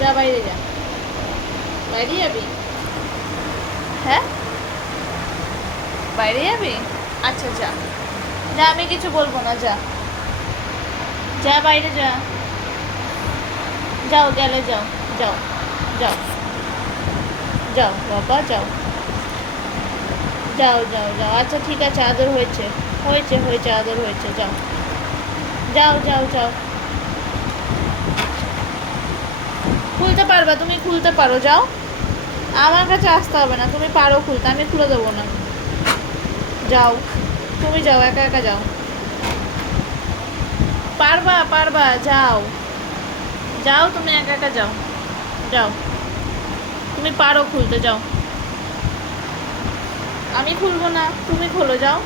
যা বাইরে যা। বাইরে যাবি? হ্যাঁ, বাইরে যাবি? আচ্ছা যা যা, আমি কিছু বলবো না, যা যা বাইরে যা। যাও, গেলে যাও। যাও যাও যাও বাবা, যাও যাও যাও যাও। আচ্ছা ঠিক আছে, আদর হয়েছে, হয়েছে হয়েছে, আদর হয়েছে, যাও যাও যাও যাও। খুলতে পারবা তুমি, খুলতে পারো, যাও। আমার কাছে আসতে হবে না, তুমি পারো খুলতে, আমি খুলে দেবো না। যাও, তুমি যাও, একা একা যাও। পারবা পারবা, যাও যাও, তুমি একা একা যাও। যাও, তুমি পারো খুলতে, যাও। আমি খুলবো না, তুমি খোলো, যাও।